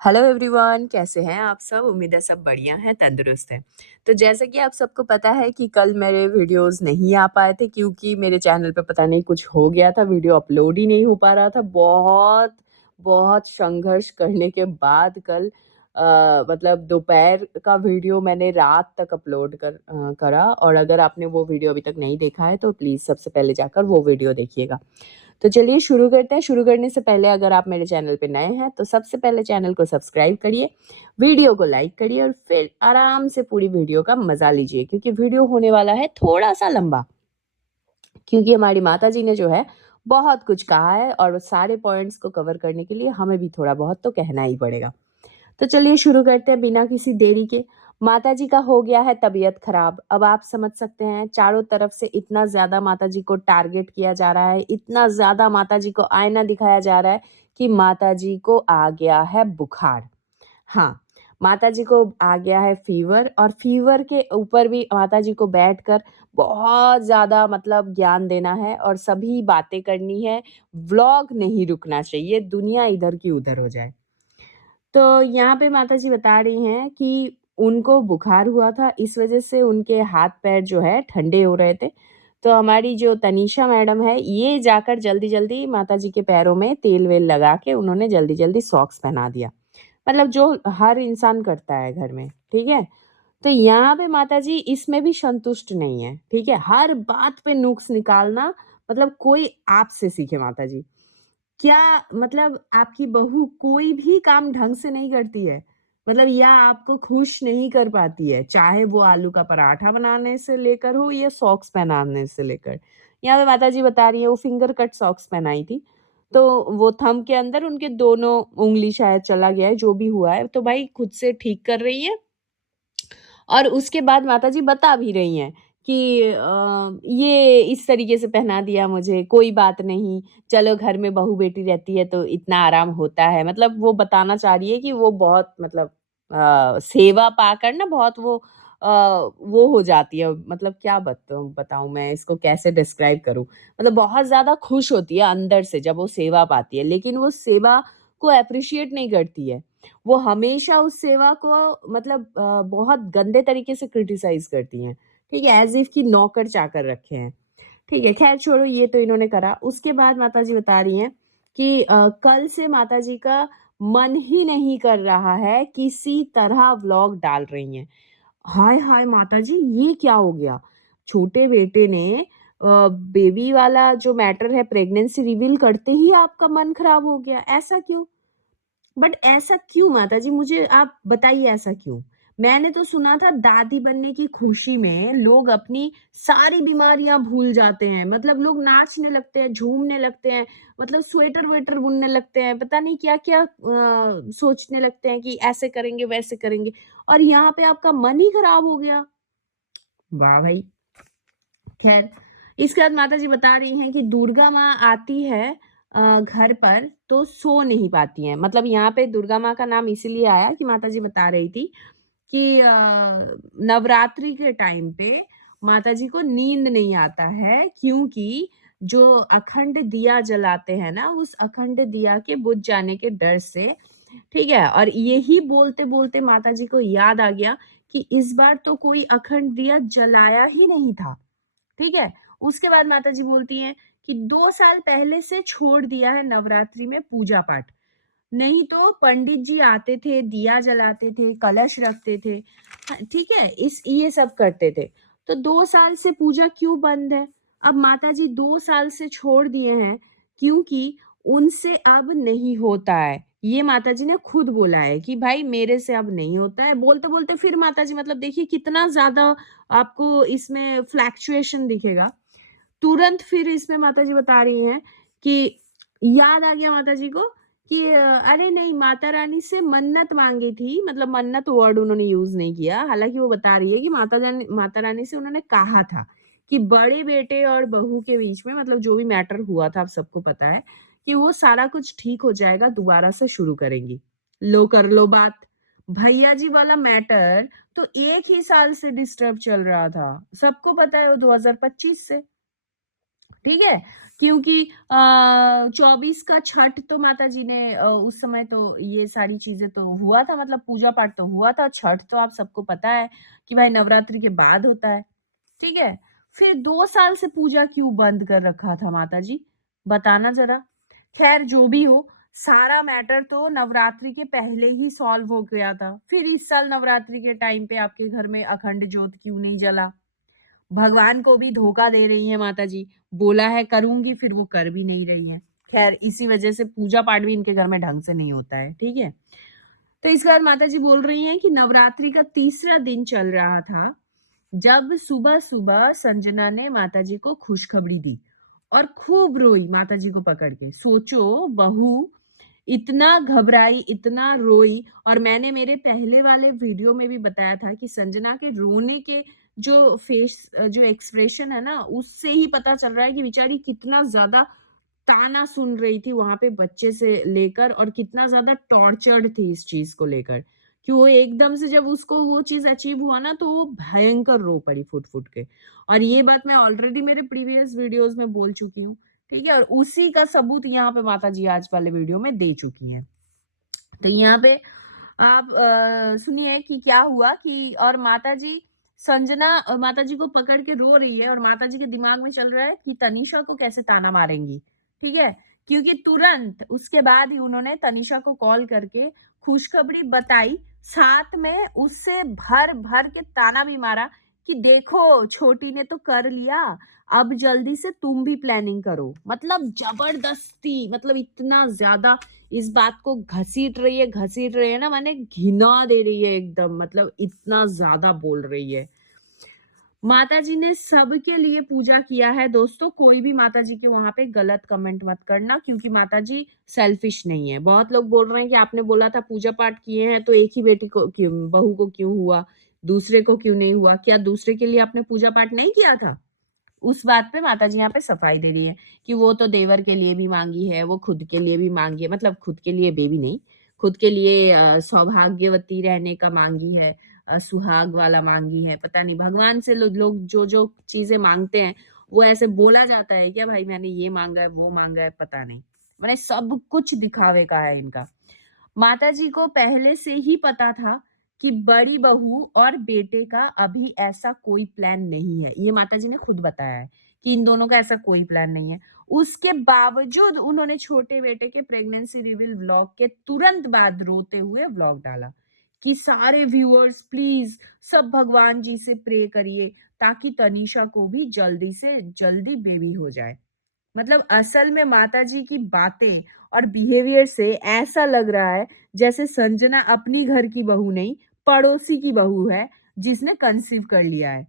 Hello everyone, कैसे हैं आप सब? उम्मीद है सब बढ़िया हैं, तंदुरुस्त हैं। तो जैसा कि आप सबको पता है कि कल मेरे वीडियोस नहीं आ पाए थे क्योंकि मेरे चैनल पे पता नहीं कुछ हो गया था, वीडियो अपलोड ही नहीं हो पा रहा था। बहुत बहुत संघर्ष करने के बाद कल मतलब दोपहर का वीडियो मैंने रात तक अपलोड करा। और अगर आपने वो वीडियो अभी तक नहीं देखा है तो प्लीज़ सबसे पहले जाकर वो वीडियो देखिएगा। तो चलिए शुरू करते हैं। शुरू करने से पहले अगर आप मेरे चैनल पे नए हैं तो सबसे पहले चैनल को सब्सक्राइब करिए, वीडियो को लाइक करिए और फिर आराम से पूरी वीडियो का मज़ा लीजिए क्योंकि वीडियो होने वाला है थोड़ा-सा लंबा। क्योंकि हमारी माताजी ने जो है बहुत कुछ कहा है और वो सारे पॉइंट्स को कवर करने के लिए हमें भी थोड़ा बहुत तो कहना ही पड़ेगा। तो चलिए शुरू करते हैं बिना किसी देरी के। माताजी का हो गया है तबीयत खराब। अब आप समझ सकते हैं चारों तरफ से इतना ज़्यादा माताजी को टारगेट किया जा रहा है, इतना ज़्यादा माताजी को आईना दिखाया जा रहा है कि माताजी को आ गया है बुखार। हाँ, माताजी को आ गया है फ़ीवर और फ़ीवर के ऊपर भी माताजी को बैठकर बहुत ज़्यादा मतलब ज्ञान देना है और सभी बातें करनी है। व्लॉग नहीं रुकना चाहिए, दुनिया इधर की उधर हो जाए। तो यहाँ पे माताजी बता रही हैं कि उनको बुखार हुआ था, इस वज़ह से उनके हाथ-पैर जो है ठंडे हो रहे थे। तो हमारी जो तनीषा मैडम है, ये जाकर जल्दी-जल्दी माताजी के पैरों में तेल-वेल लगा के उन्होंने जल्दी-जल्दी सॉक्स पहना दिया। मतलब जो हर इंसान करता है घर में, ठीक है? तो यहाँ पे माताजी इसमें भी संतुष्ट नहीं है, ठीक है? हर बात पे नुक्स निकालना मतलब कोई आपसे सीखे माताजी। क्या मतलब आपकी बहू कोई भी काम ढंग से नहीं करती है, मतलब या आपको खुश नहीं कर पाती है, चाहे वो आलू का पराठा बनाने से लेकर हो या सॉक्स पहनाने से लेकर। यहाँ पे माताजी बता रही हैं वो फिंगर कट सॉक्स पहनाई थी, तो वो थंब के अंदर उनके दोनों उँगली शायद चला गया है, जो भी हुआ है, तो भाई खुद से ठीक कर रही हैं। और उसके बाद माताजी बता भी रही हैं कि ये इस तरीके से पहना दिया मुझे, कोई बात नहीं, चलो घर में बहू-बेटी रहती है तो इतना आराम होता है। मतलब वो बताना चाह रही है कि वो बहुत मतलब सेवा पाकर ना बहुत वो हो जाती है, मतलब क्या बताऊँ मैं इसको कैसे डिस्क्राइब करूँ? मतलब बहुत ज़्यादा खुश होती है अंदर से जब वो सेवा पाती है, लेकिन वो सेवा को एप्रिशिएट नहीं करती है। वो हमेशा उस सेवा को मतलब बहुत गंदे तरीके से क्रिटिसाइज़ करती हैं, ठीक है? ऐज़ इफ कि नौकर-चाकर रखे हैं, ठीक है? ख़ैर छोड़ो ये तो इन्होंने करा। उसके बाद माताजी बता रही हैं कि कल से माताजी का मन ही नहीं कर रहा है, किसी तरह व्लॉग डाल रही हैं। हाय, हाय माताजी ये क्या हो गया? छोटे बेटे ने बेबी वाला जो मैटर है प्रेगनेंसी रिवील करते ही आपका मन खराब हो गया, ऐसा क्यों? बट ऐसा क्यों माताजी मुझे आप बताइए ऐसा क्यों? मैंने तो सुना था दादी बनने की खुशी में लोग अपनी सारी बीमारियाँ भूल जाते हैं। मतलब लोग नाचने लगते हैं, झूमने लगते हैं, मतलब स्वेटर-वेटर बुनने लगते हैं, पता नहीं क्या-क्या सोचने लगते हैं कि ऐसे करेंगे, वैसे करेंगे और यहाँ पे आपका मन ही खराब हो गया। वाह भाई! खैर, इसके बाद माताजी बता रही हैं कि दुर्गा माँ आती है घर पर तो सो नहीं पाती हैं। मतलब यहाँ पे दुर्गा माँ का नाम इसीलिए आया कि माताजी बता रही थी कि नवरात्रि के टाइम पे माताजी को नींद नहीं आता है क्योंकि जो अखंड दिया जलाते हैं ना, उस अखंड दिया के बुझ जाने के डर से, ठीक है? और यही बोलते-बोलते माताजी को याद आ गया कि इस बार तो कोई अखंड दिया जलाया ही नहीं था। ठीक है? उसके बाद माताजी बोलती हैं कि 2 साल पहले से छोड़ दिया है नवरात्रि में पूजा-पाठ। नहीं तो पंडित जी आते थे, दिया जलाते थे, कलश रखते थे। ठीक है? ये सब करते थे। तो 2 साल से पूजा क्यों बंद है? अब माताजी 2 साल से छोड़ दिए हैं क्योंकि उनसे अब नहीं होता है। ये माताजी ने खुद बोला है कि भाई मेरे से अब नहीं होता है। बोलते-बोलते फिर माताजी मतलब देखिए कितना ज़्यादा आपको इसमें फ्लक्चुएशन दिखेगा। तुरंत फिर इसमें माताजी बता रही हैं कि याद आ गया माताजी को कि अरे नहीं माता रानी से मन्नत माँगी थी, मतलब मन्नत वर्ड उन्होंने यूज़ नहीं किया। हालाँकि वो बता रही है कि माता रानी से उन्होंने कहा था कि बड़े बेटे और बहू के बीच में मतलब जो भी मैटर हुआ था, आप सबको पता है कि वो सारा कुछ ठीक हो जाएगा, दोबारा से शुरू करेंगी। लो कर लो बात। भैया जी वाला मैटर तो 1 ही साल से डिस्टर्ब चल रहा था। सबको पता है वो 2025 से। ठीक है? क्योंकि 24 का छठ तो माता जी ने उस समय तो ये सारी चीजें तो हुआ था, मतलब पूजा पाठ तो हुआ था। छठ तो आप सबको पता है कि भाई नवरात्रि के बाद होता है, ठीक है। फिर 2 साल से पूजा क्यों बंद कर रखा था माता जी, बताना जरा। खैर जो भी हो, सारा मैटर तो नवरात्रि के पहले ही सॉल्व हो गया था। फिर इस साल नवरात्रि के टाइम पे आपके घर में अखंड ज्योत क्यों नहीं जला? भगवान को भी धोखा दे रही है माता जी। बोला है करूंगी, फिर वो कर भी नहीं रही है। खैर इसी वजह से पूजा पाठ भी इनके घर में ढंग से नहीं होता है, ठीक है। तो इस बार माता जी बोल रही हैं कि नवरात्रि का तीसरा दिन चल रहा था जब सुबह सुबह संजना ने माता जी को खुशखबरी दी और खूब रोई माता जी को पकड़ के। सोचो, बहू इतना घबराई, इतना रोई। और मैंने मेरे पहले वाले वीडियो में भी बताया था कि संजना के रोने के जो फेस, जो एक्सप्रेशन है ना, उससे ही पता चल रहा है कि बेचारी कितना ज्यादा ताना सुन रही थी वहां पे बच्चे से लेकर, और कितना ज्यादा टॉर्चर्ड थी इस चीज को लेकर। कि वो एकदम से जब उसको वो चीज अचीव हुआ ना, तो वो भयंकर रो पड़ी फुट फुट के। और ये बात मैं ऑलरेडी मेरे प्रीवियस वीडियोस में बोल चुकी हूँ, ठीक है। और उसी का सबूत यहाँ पे माता जी आज वाले वीडियो में दे चुकी हैं। तो यहाँ पे आप सुनिए कि क्या हुआ। कि और माता जी, संजना माता जी को पकड़ के रो रही है और माता जी के दिमाग में चल रहा है कि तनीषा को कैसे ताना मारेंगी, ठीक है। क्योंकि तुरंत उसके बाद ही उन्होंने तनीषा को कॉल करके खुशखबरी बताई, साथ में उससे भर भर के ताना भी मारा कि देखो छोटी ने तो कर लिया, अब जल्दी से तुम भी प्लानिंग करो। मतलब जबरदस्ती, मतलब इतना ज्यादा इस बात को घसीट रही है ना, माने घिना दे रही है एकदम, मतलब इतना ज्यादा बोल रही है। माता जी ने सबके लिए पूजा किया है दोस्तों। कोई भी माता जी के वहां पे गलत कमेंट मत करना, क्योंकि माता जी सेल्फिश नहीं है। बहुत लोग बोल रहे हैं कि आपने बोला था पूजा पाठ किए हैं तो एक ही बेटी को क्यों, बहू को क्यों हुआ, दूसरे को क्यों नहीं हुआ? क्या दूसरे के लिए आपने पूजा पाठ नहीं किया था? उस बात पे माता जी यहाँ पे सफाई दे रही है कि वो तो देवर के लिए भी मांगी है, वो खुद के लिए भी मांगी है, मतलब खुद के लिए बेबी नहीं, खुद के लिए सौभाग्यवती रहने का मांगी है, सुहाग वाला मांगी है। पता नहीं भगवान से लोग जो जो चीजें मांगते हैं, वो ऐसे बोला जाता है क्या भाई मैंने ये मांगा है वो मांगा है, पता नहीं। मैंने सब कुछ दिखावे का है इनका। माता जी को पहले से ही पता था कि बड़ी बहू और बेटे का अभी ऐसा कोई प्लान नहीं है। ये माता जी ने खुद बताया है कि इन दोनों का ऐसा कोई प्लान नहीं है। उसके बावजूद उन्होंने छोटे बेटे के प्रेगनेंसी रिवील व्लॉग के तुरंत बाद रोते हुए व्लॉग डाला कि सारे व्यूअर्स प्लीज सब भगवान जी से प्रे करिए ताकि तनीषा को भी जल्दी से जल्दी बेबी हो जाए। मतलब असल में माता जी की बातें और बिहेवियर से ऐसा लग रहा है जैसे संजना अपनी घर की बहू नहीं, पड़ोसी की बहू है जिसने कंसीव कर लिया है।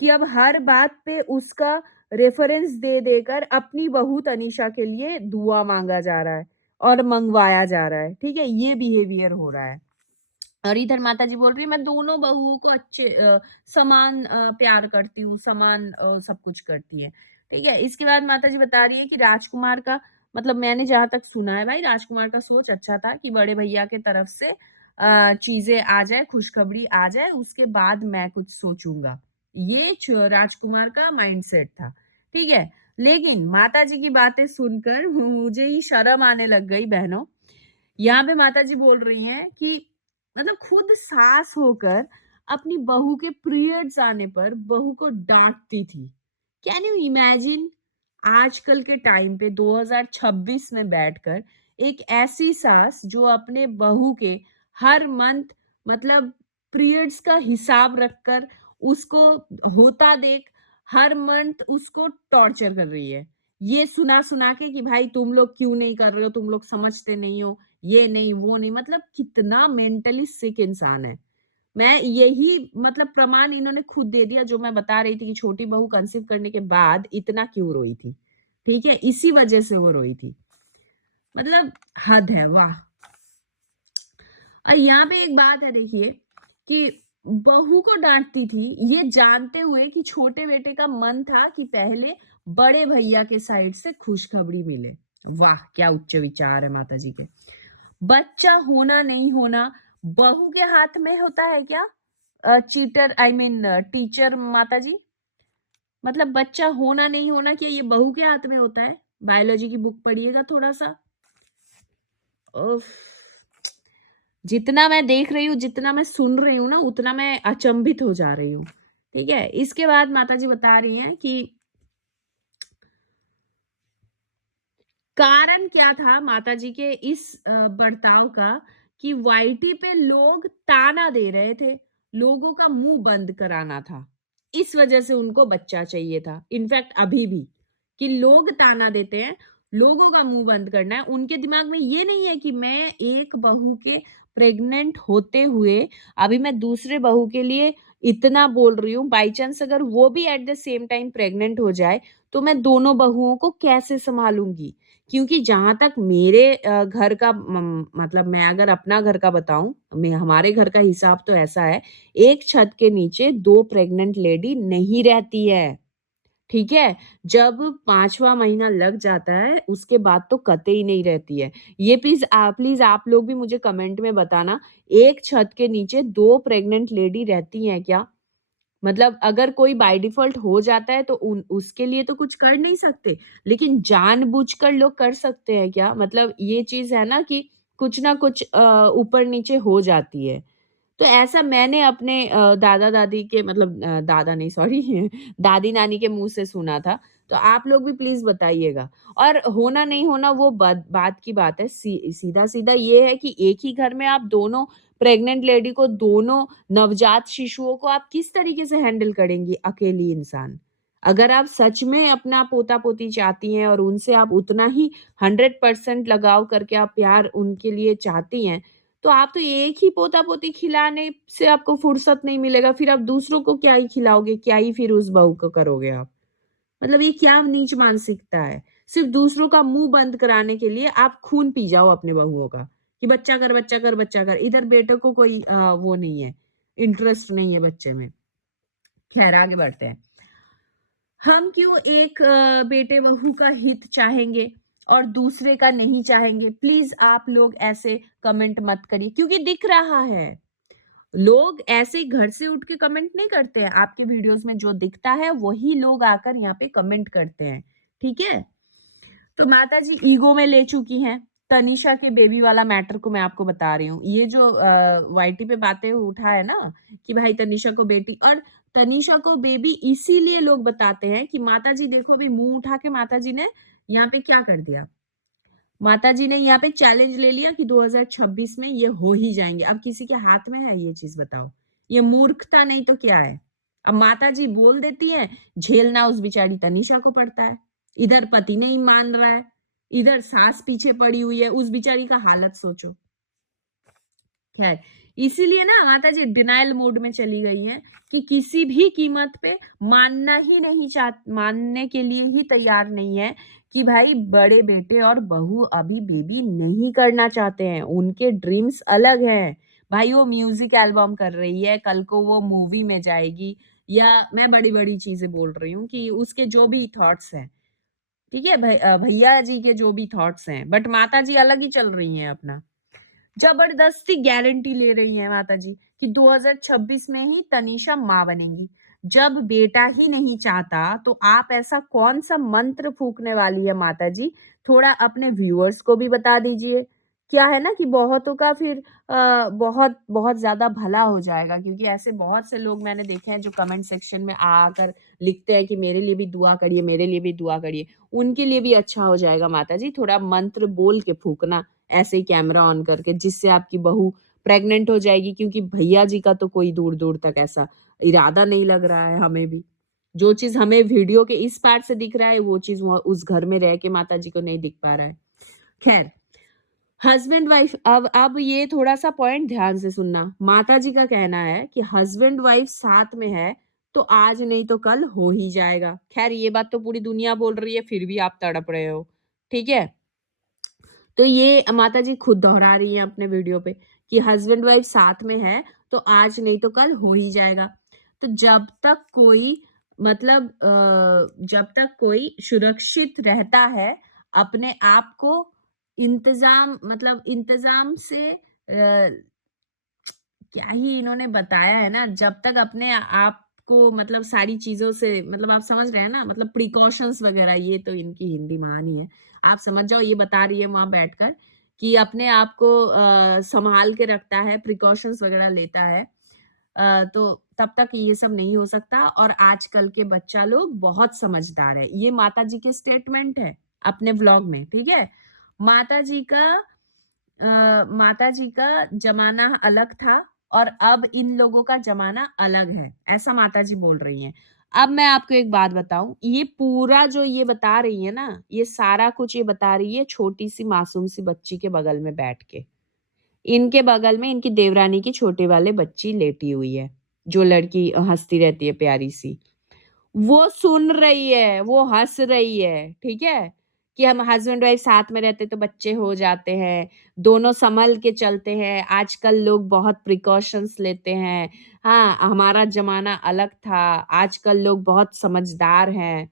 कि अब हर बात पे उसका रेफरेंस दे देकर अपनी बहू तनीषा के लिए दुआ मांगा जा रहा है और मंगवाया जा रहा है, ठीक है। ये बिहेवियर हो रहा है। और इधर माता जी बोल रही है मैं दोनों बहुओं को अच्छे समान प्यार करती हूँ, समान सब कुछ करती है, ठीक है। इसके बाद माता जी बता रही है कि राजकुमार का, मतलब मैंने जहां तक सुना है भाई, राजकुमार का सोच अच्छा था कि बड़े भैया के तरफ से चीजें आ जाए, खुशखबरी आ जाए, उसके बाद मैं कुछ सोचूंगा। ये राजकुमार का माइंडसेट था, ठीक है। लेकिन माता जी की बातें सुनकर मुझे ही शर्म आने लग गई बहनों। यहाँ पे माता जी बोल रही हैं कि मतलब खुद सास होकर अपनी बहू के पीरियड्स आने पर बहू को डांटती थी। Can you imagine? आजकल के टाइम पे 2026 में बैठकर एक ऐसी सास जो अपने बहू के हर मंथ, मतलब पीरियड्स का हिसाब रखकर उसको होता देख हर मंथ उसको टॉर्चर कर रही है, ये सुना सुना के कि भाई तुम लोग क्यों नहीं कर रहे हो, तुम लोग समझते नहीं हो, ये नहीं वो नहीं। मतलब कितना मेंटली सिक इंसान है। मैं यही मतलब प्रमाण इन्होंने खुद दे दिया जो मैं बता रही थी कि छोटी बहू कंसीव करने के बाद इतना क्यों रोई थी, ठीक है। इसी वजह से वो रोई थी। मतलब हद है, वाह। और यहाँ पे एक बात है देखिए कि बहू को डांटती थी ये जानते हुए कि छोटे बेटे का मन था कि पहले बड़े भैया के साइड से खुशखबरी मिले। वाह क्या उच्च विचार है माता जी के। बच्चा होना नहीं होना बहू के हाथ में होता है क्या? चीटर, आई मीन टीचर माता जी। मतलब बच्चा होना नहीं होना क्या ये बहू के हाथ में होता है? बायोलॉजी की बुक पढ़िएगा थोड़ा सा। उफ, जितना मैं देख रही हूँ, जितना मैं सुन रही हूँ ना, उतना मैं अचंभित हो जा रही हूँ। ठीक है, इसके बाद माताजी बता रही हैं कि कारण क्या था माताजी के इस बर्ताव का, कि वाईटी पे लोग ताना दे रहे थे, लोगों का मुंह बंद कराना था, इस वजह से उनको बच्चा चाहिए था। इनफैक्ट अभी भी कि लोग ताना देते हैं, लोगों का मुंह बंद करना है। उनके दिमाग में ये नहीं है कि मैं एक बहू के प्रेग्नेंट होते हुए अभी मैं दूसरे बहू के लिए इतना बोल रही हूँ, बाई चांस अगर वो भी at the same time pregnant हो जाए तो मैं दोनों बहुओं को कैसे संभालूंगी। क्योंकि जहां तक मेरे घर का मतलब मैं अगर अपना घर का बताऊं, मैं हमारे घर का हिसाब तो ऐसा है, एक छत के नीचे दो प्रेग्नेंट लेडी नहीं रहती है। ठीक है, जब 5वां महीना लग जाता है उसके बाद तो कतई नहीं रहती है। ये प्लीज आप लोग भी मुझे कमेंट में बताना, एक छत के नीचे दो प्रेग्नेंट लेडी रहती हैं क्या? मतलब अगर कोई बाय डिफॉल्ट हो जाता है तो उसके लिए तो कुछ कर नहीं सकते, लेकिन जानबूझकर लोग कर सकते हैं क्या? मतलब ये चीज है ना कि कुछ ना कुछ ऊपर नीचे हो जाती है। तो ऐसा मैंने अपने दादा दादी के मतलब दादा नहीं सॉरी दादी नानी के मुंह से सुना था। तो आप लोग भी प्लीज बताइएगा। और होना नहीं होना वो बात की बात है, सीधा सीधा ये है कि एक ही घर में आप दोनों प्रेग्नेंट लेडी को, दोनों नवजात शिशुओं को आप किस तरीके से हैंडल करेंगी अकेली इंसान? अगर आप सच में अपना पोता पोती चाहती हैं और उनसे आप उतना ही 100% लगाव करके आप प्यार उनके लिए चाहती हैं, तो आप तो एक ही पोता-पोती खिलाने से आपको फुर्सत नहीं मिलेगा, फिर आप दूसरों को क्या ही खिलाओगे? क्या ही फिर उस बहू को करोगे आप? मतलब ये क्या नीच मानसिकता है? सिर्फ दूसरों का मुँह बंद कराने के लिए आप खून पी जाओ अपने बहुओं का, कि बच्चा कर, बच्चा कर, बच्चा कर। इधर बेटे को कोई वो नहीं है, इंटरेस्ट नहीं है बच्चे में। खैर आगे बढ़ते हैं। हम क्यों एक बेटे बहू का हित चाहेंगे और दूसरे का नहीं चाहेंगे? प्लीज आप लोग ऐसे कमेंट मत करिए, क्योंकि दिख रहा है लोग ऐसे घर से उठ के कमेंट नहीं करते हैं। आपके वीडियोस में जो दिखता है वही लोग आकर यहाँ पे कमेंट करते हैं। ठीक है, तो माता जी ईगो में ले चुकी हैं। तनिषा के बेबी वाला मैटर को मैं आपको बता रही हूँ। ये जो वाईटी पे बातें उठा है ना कि भाई तनिषा को बेटी, और तनिषा को बेबी इसीलिए लोग बताते हैं कि माता जी देखो अभी मुंह उठा के माता जी ने यहाँ पे क्या कर दिया। माता जी ने यहाँ पे चैलेंज ले लिया कि 2026 में ये हो ही जाएंगे। अब किसी के हाथ में है ये चीज? बताओ, ये मूर्खता नहीं तो क्या है? अब माता जी बोल देती है, झेलना उस बेचारी तनिषा को पड़ता है। इधर पति नहीं मान रहा है, इधर सास पीछे पड़ी हुई है, उस बेचारी का हालत सोचो। खैर, इसीलिए ना माता जी डिनायल मोड में चली गई है कि किसी भी कीमत पे मानना ही नहीं मानने के लिए ही तैयार नहीं है कि भाई बड़े बेटे और बहू अभी बेबी नहीं करना चाहते हैं, उनके ड्रीम्स अलग हैं। भाई वो म्यूजिक एल्बम कर रही है, कल को वो मूवी में जाएगी, या मैं बड़ी बड़ी चीजें बोल रही हूँ कि उसके जो भी थॉट्स हैं। ठीक है, भैया जी के जो भी थॉट्स हैं, बट माता जी अलग ही चल रही हैं अपना। जबरदस्ती गारंटी ले रही है माता जी कि 2026 में ही तनीषा माँ बनेगी। जब बेटा ही नहीं चाहता तो आप ऐसा कौन सा मंत्र फूकने वाली है माता जी? थोड़ा अपने व्यूअर्स को भी बता दीजिए। क्या है ना कि बहुतों का फिर बहुत बहुत ज्यादा भला हो जाएगा, क्योंकि ऐसे बहुत से लोग मैंने देखे हैं जो कमेंट सेक्शन में आकर लिखते हैं कि मेरे लिए भी दुआ करिए, मेरे लिए भी दुआ करिए। उनके लिए भी अच्छा हो जाएगा माता जी, थोड़ा मंत्र बोल के फूकना ऐसे ही कैमरा ऑन करके, जिससे आपकी बहू प्रेग्नेंट हो जाएगी। क्योंकि भैया जी का तो कोई दूर दूर तक ऐसा इरादा नहीं लग रहा है। हमें भी जो चीज हमें वीडियो के इस पार्ट से दिख रहा है वो चीज उस घर में रह के माता जी को नहीं दिख पा रहा है। खैर, हस्बैंड वाइफ, अब ये थोड़ा सा पॉइंट ध्यान से सुनना। माता जी का कहना है कि हस्बैंड वाइफ साथ में है तो आज नहीं तो कल हो ही जाएगा। खैर ये बात तो पूरी दुनिया बोल रही है, फिर भी आप तड़प रहे हो। ठीक है, तो ये माता जी खुद दोहरा रही हैं अपने वीडियो पे कि हस्बैंड वाइफ साथ में है तो आज नहीं तो कल हो ही जाएगा। तो जब तक कोई मतलब जब तक कोई सुरक्षित रहता है अपने आप को, इंतजाम मतलब इंतजाम से क्या ही इन्होंने बताया है ना, जब तक अपने आप को मतलब सारी चीजों से मतलब आप समझ रहे हैं ना, मतलब प्रिकॉशंस वगैरह, ये तो इनकी हिंदी महान ही है, आप समझ जाओ। ये बता रही है वहां बैठकर कि अपने आप को संभाल के रखता है, प्रिकॉशंस वगैरह लेता है, तो तब तक ये सब नहीं हो सकता। और आजकल के बच्चा लोग बहुत समझदार है। ये माता जी के स्टेटमेंट है अपने व्लॉग में, ठीक है। माता जी का माता जी का जमाना अलग था और अब इन लोगों का जमाना अलग है, ऐसा माता जी बोल रही हैं। अब मैं आपको एक बात बताऊं, ये पूरा जो ये बता रही है ना, ये सारा कुछ ये बता रही है छोटी सी मासूम सी बच्ची के बगल में बैठ के। इनके बगल में इनकी देवरानी की छोटे वाले बच्ची लेटी हुई है, जो लड़की हंसती रहती है प्यारी सी, वो सुन रही है, वो हंस रही है, ठीक है, कि हम हस्बैंड वाइफ साथ में रहते तो बच्चे हो जाते हैं, दोनों संभल के चलते हैं, आजकल लोग बहुत प्रिकॉशंस लेते हैं, हाँ हमारा जमाना अलग था, आजकल लोग बहुत समझदार हैं।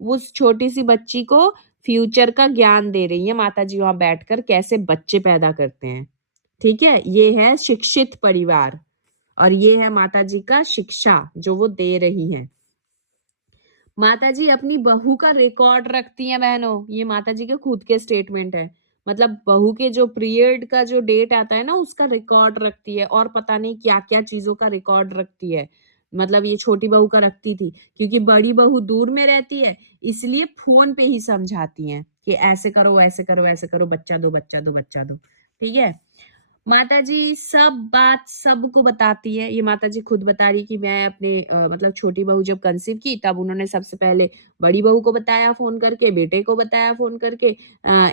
उस छोटी सी बच्ची को फ्यूचर का ज्ञान दे रही है माता जी वहां बैठकर, कैसे बच्चे पैदा करते हैं, ठीक है। ये है शिक्षित परिवार और ये है माता जी का शिक्षा जो वो दे रही हैं। माता जी अपनी बहू का रिकॉर्ड रखती हैं बहनों, ये माता जी के खुद के स्टेटमेंट है। मतलब बहू के जो पीरियड का जो डेट आता है ना, उसका रिकॉर्ड रखती है और पता नहीं क्या क्या चीजों का रिकॉर्ड रखती है। मतलब ये छोटी बहू का रखती थी, क्योंकि बड़ी बहू दूर में रहती है, इसलिए फोन पे ही समझाती हैं कि ऐसे करो ऐसे करो ऐसे करो, बच्चा दो बच्चा दो बच्चा दो, ठीक है। माता जी सब बात सबको बताती है। ये माता जी खुद बता रही कि मैं अपने मतलब छोटी बहू जब कंसीव की तब उन्होंने सबसे पहले बड़ी बहू को बताया फोन करके, बेटे को बताया फोन करके,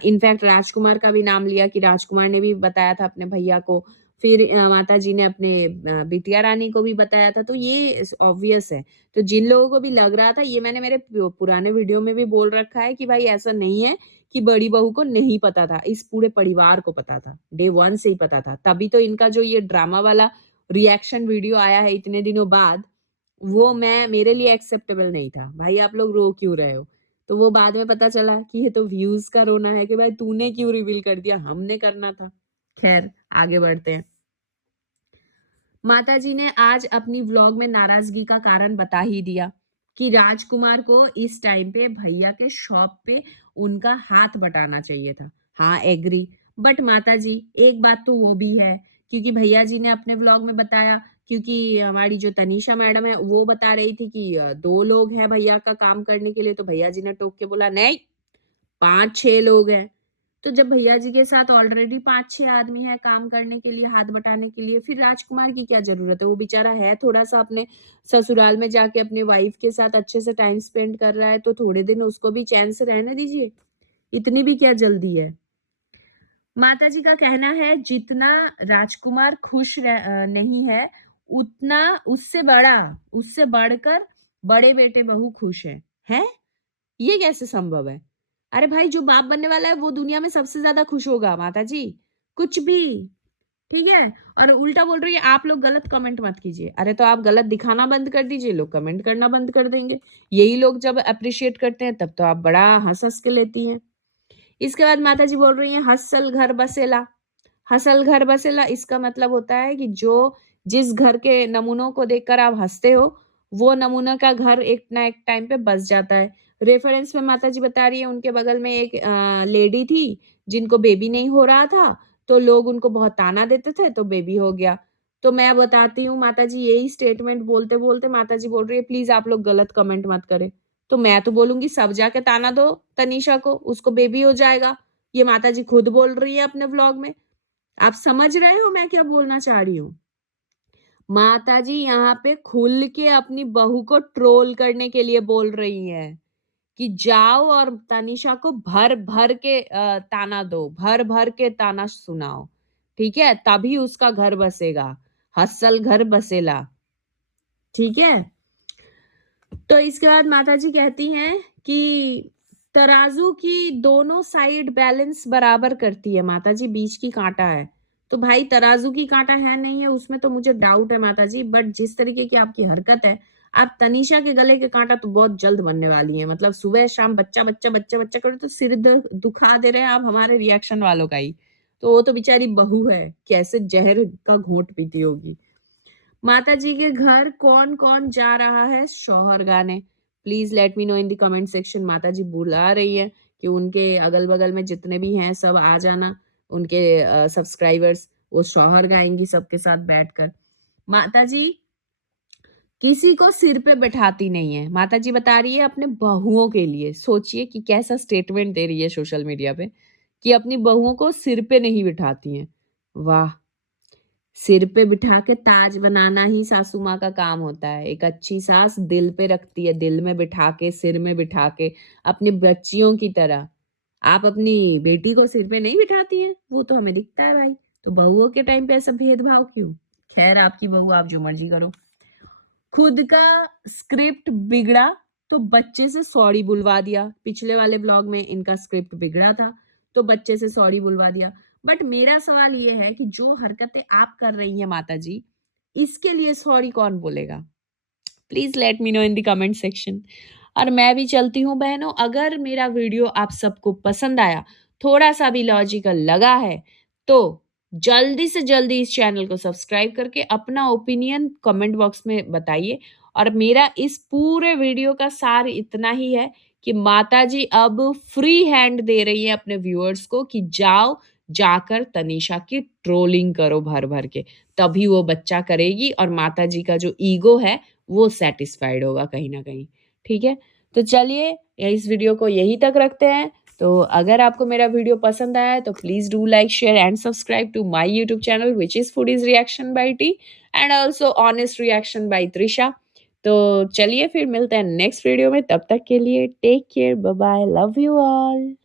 इनफैक्ट राजकुमार का भी नाम लिया कि राजकुमार ने भी बताया था अपने भैया को। फिर माता जी ने अपने बिटिया रानी को भी बताया था। तो ये ऑब्वियस है। तो जिन लोगों को भी लग रहा था, ये मैंने मेरे पुराने वीडियो में भी बोल रखा है कि भाई ऐसा नहीं है कि बड़ी बहू को नहीं पता था, इस पूरे परिवार को पता था, डे वन से ही पता था। तभी तो इनका जो ये ड्रामा वाला रिएक्शन वीडियो आया है इतने दिनों बाद, वो मैं मेरे लिए एक्सेप्टेबल नहीं था। भाई आप लोग रो क्यों रहे हो? तो वो बाद में पता चला कि ये तो व्यूज का रोना है कि भाई तूने क्यों रिवील कर दिया, हमने करना था। खैर आगे बढ़ते हैं। माताजी ने आज अपनी व्लॉग में नाराजगी का कारण बता ही दिया कि राजकुमार को इस टाइम पे भैया के शॉप पे उनका हाथ बटाना चाहिए था। हाँ एग्री, बट माताजी एक बात तो वो भी है, क्योंकि भैया जी ने अपने व्लॉग में बताया, क्योंकि हमारी जो तनीषा मैडम है वो बता रही थी कि 2 लोग हैं भैया का काम करने के लिए, तो भैया जी ने टोक के बोला नहीं 5-6 लोग हैं। तो जब भैया जी के साथ ऑलरेडी 5-6 आदमी है काम करने के लिए, हाथ बटाने के लिए, फिर राजकुमार की क्या जरूरत है? वो बेचारा है थोड़ा सा अपने ससुराल में जाके अपने वाइफ के साथ अच्छे से टाइम स्पेंड कर रहा है, तो थोड़े दिन उसको भी चैन से रहने दीजिए, इतनी भी क्या जल्दी है? माता जी का कहना है जितना राजकुमार खुश नहीं है, उतना उससे बढ़कर बड़े बेटे बहू खुश है? ये कैसे संभव है? अरे भाई जो बाप बनने वाला है वो दुनिया में सबसे ज्यादा खुश होगा माता जी, कुछ भी, ठीक है। और उल्टा बोल रही है आप लोग गलत कमेंट मत कीजिए। अरे तो आप गलत दिखाना बंद कर दीजिए, लोग कमेंट करना बंद कर देंगे। यही लोग जब अप्रिशिएट करते हैं तब तो आप बड़ा हंस हंस के लेती हैं। इसके बाद माता जी बोल रही हैं हसल घर बसेला। हसल घर बसेला इसका मतलब होता है कि जो जिस घर के नमूनों को देखकर आप हंसते हो, वो नमूना का घर एक ना एक टाइम पे बस जाता है। रेफरेंस में माता जी बता रही है उनके बगल में एक लेडी थी जिनको बेबी नहीं हो रहा था, तो लोग उनको बहुत ताना देते थे, तो बेबी हो गया। तो मैं बताती हूँ माता जी यही स्टेटमेंट बोलते बोलते माता जी बोल रही है प्लीज आप लोग गलत कमेंट मत करें। तो मैं तो बोलूंगी सब जाके ताना दो तनीषा को, उसको बेबी हो जाएगा। ये माता जी खुद बोल रही है अपने व्लॉग में। आप समझ रहे हो मैं क्या बोलना चाह रही हूँ? माता जी यहाँ पे खुल के अपनी बहू को ट्रोल करने के लिए बोल रही है कि जाओ और तनिषा को भर भर के ताना दो, भर भर के ताना सुनाओ, ठीक है, तभी उसका घर बसेगा, हसल घर बसेला, ठीक है। तो इसके बाद माता जी कहती हैं कि तराजू की दोनों साइड बैलेंस बराबर करती है माता जी, बीच की कांटा है। तो भाई तराजू की कांटा है नहीं है उसमें तो मुझे डाउट है माता जी, बट जिस तरीके की आपकी हरकत है, आप तनीषा के गले के कांटा तो बहुत जल्द बनने वाली है। मतलब सुबह शाम बच्चा बच्चा बच्चा बच्चा करो तो सिर दुखा दे रहे हैं आप हमारे रिएक्शन वालों का ही। तो वो तो बेचारी बहू है, कैसे जहर का घोंट पीती होगी। माता जी के घर कौन कौन जा रहा है शौहर गाने? Please let me know in the comment section. माता जी बुला रही है कि उनके अगल बगल में जितने भी हैं सब आ जाना, उनके सब्सक्राइबर्स, वो शौहर गाएंगी सबके साथ बैठकर। माता जी किसी को सिर पे बैठाती नहीं है। माता जी बता रही है अपने बहुओं के लिए। सोचिए कि कैसा स्टेटमेंट दे रही है सोशल मीडिया पे, कि अपनी बहुओं को सिर पे नहीं बिठाती हैं। वाह! सिर पे बिठा के ताज बनाना ही सासू माँ का काम होता है। एक अच्छी सास दिल पे रखती है, दिल में बिठा के, सिर में बिठा के, अपनी बच्चियों की तरह। आप अपनी बेटी को सिर पे नहीं बिठाती हैं, वो तो हमें दिखता है भाई। तो बहुओं के टाइम पे ऐसा भेदभाव क्यों? खैर, आपकी बहू, आप जो मर्जी करो। खुद का स्क्रिप्ट बिगड़ा तो बच्चे से सॉरी बुलवा दिया। पिछले वाले ब्लॉग में इनका स्क्रिप्ट बिगड़ा था तो बच्चे से सॉरी बुलवा दिया। बट मेरा सवाल ये है कि जो हरकतें आप कर रही हैं माता जी, इसके लिए सॉरी कौन बोलेगा? Please let me know in the comment section. और मैं भी चलती हूँ बहनों। अगर मेरा वीडियो आप सबको पसंद आया, थोड़ा सा भी लॉजिकल लगा है, तो जल्दी से जल्दी इस चैनल को सब्सक्राइब करके अपना ओपिनियन कमेंट बॉक्स में बताइए। और मेरा इस पूरे वीडियो का सार इतना ही है कि माता जी अब फ्री हैंड दे रही है अपने व्यूअर्स को कि जाओ, जाकर तनीषा की ट्रोलिंग करो भर भर के, तभी वो बच्चा करेगी और माता जी का जो ईगो है वो सेटिस्फाइड होगा कहीं ना कहीं। ठीक है, तो चलिए इस वीडियो को यहीं तक रखते हैं। तो अगर आपको मेरा वीडियो पसंद आया है तो please do like, share and subscribe to my YouTube channel which is foodies reaction by T and also honest reaction by Trisha. तो चलिए फिर मिलते हैं नेक्स्ट वीडियो में। तब तक के लिए take care, bye bye, love you all.